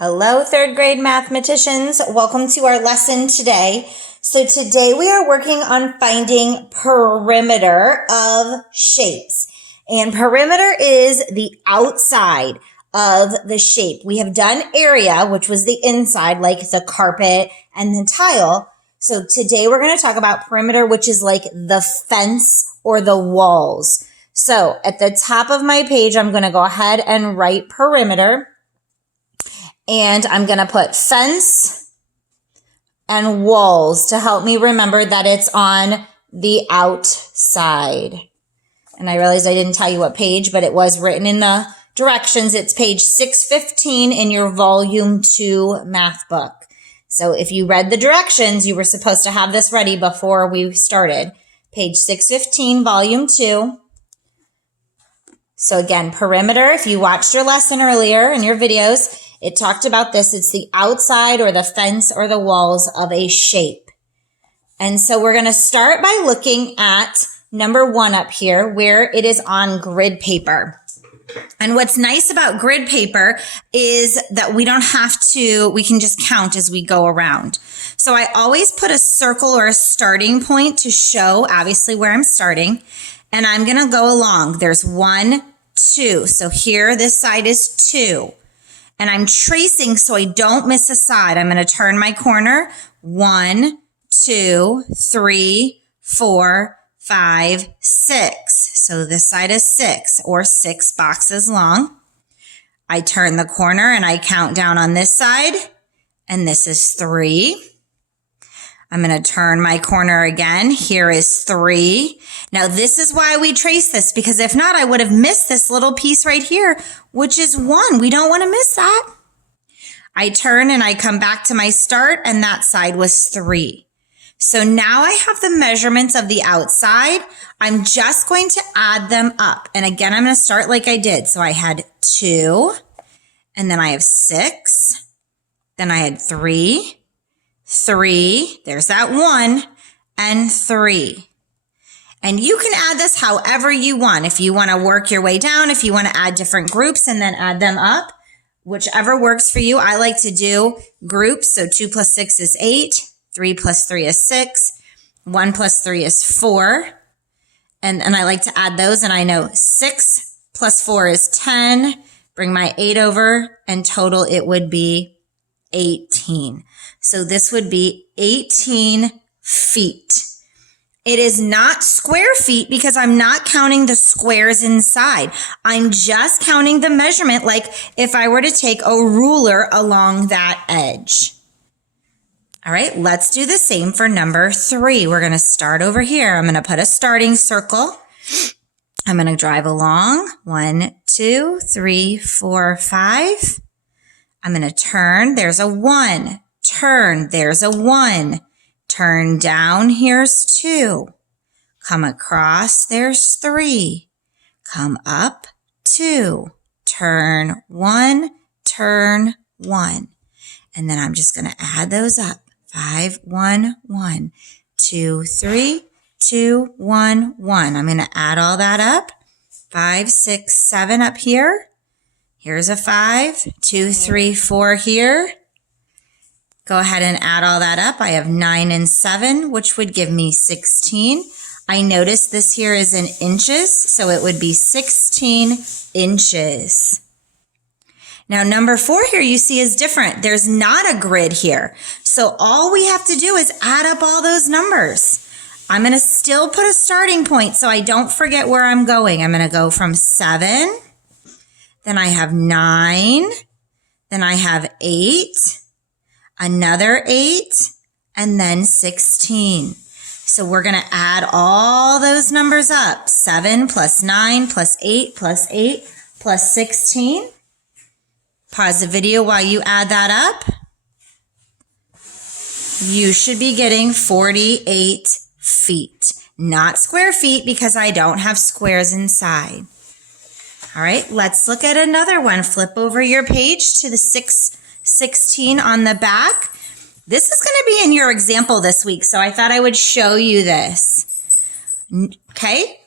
Hello, third grade mathematicians. Welcome to our lesson today. So today we are working on finding perimeter of shapes. And perimeter is the outside of the shape. We have done area, which was the inside, like the carpet and the tile. So today we're going to talk about perimeter, which is like the fence or the walls. So at the top of my page, I'm going to go ahead and write perimeter. And I'm going to put fence and walls to help me remember that it's on the outside. And I realized I didn't tell you what page, but it was written in the directions. It's page 615 in your volume 2 math book. So if you read the directions, you were supposed to have this ready before we started. Page 615, volume 2. So again, perimeter, if you watched your lesson earlier in your videos, it talked about this. It's the outside or the fence or the walls of a shape. And so we're going to start by looking at number 1 up here where it is on grid paper. And what's nice about grid paper is that we can just count as we go around. So I always put a circle or a starting point to show obviously where I'm starting. And I'm going to go along. There's 1, 2. So here, this side is 2. And I'm tracing so I don't miss a side. I'm going to turn my corner. 1, 2, 3, 4, 5, 6. So this side is 6 or 6 boxes long. I turn the corner and I count down on this side. And this is 3. I'm going to turn my corner again. Here is 3. Now this is why we trace this, because if not, I would have missed this little piece right here, which is 1. We don't want to miss that. I turn and I come back to my start, and that side was 3. So now I have the measurements of the outside. I'm just going to add them up. And again, I'm going to start like I did. So I had 2, and then I have 6. Then I had 3. 3, there's that 1, and 3. And you can add this however you want. If you want to work your way down, if you want to add different groups and then add them up, whichever works for you. I like to do groups. So 2 plus 6 is 8, 3 plus 3 is 6, 1 plus 3 is 4. And I like to add those, and I know 6 plus 4 is 10. Bring my 8 over, and total it would be 18. So this would be 18 feet. It is not square feet because I'm not counting the squares inside. I'm just counting the measurement like if I were to take a ruler along that edge. All right, let's do the same for number 3. We're going to start over here. I'm going to put a starting circle. I'm going to drive along. 1, 2, 3, 4, 5. I'm going to turn. There's a 1. Turn. There's a 1. Turn down. Here's 2. Come across. There's 3. Come up. 2. Turn 1. Turn 1. And then I'm just going to add those up. 5, 1, 1, 2, 3, 2, 1, 1. I'm going to add all that up. 5, 6, 7 up here. Here's a 5, 2, 3, 4 here. Go ahead and add all that up. I have 9 and 7, which would give me 16. I notice this here is in inches, so it would be 16 inches. Now, number 4 here you see is different. There's not a grid here. So all we have to do is add up all those numbers. I'm going to still put a starting point so I don't forget where I'm going. I'm going to go from 7. Then I have 9. Then I have 8. Another 8, and then 16. So we're going to add all those numbers up. 7 plus 9 plus 8 plus 8 plus 16. Pause the video while you add that up. You should be getting 48 feet. Not square feet because I don't have squares inside. All right, let's look at another one. Flip over your page to the 616 on the back. This is going to be in your example this week, so I thought I would show you this. Okay,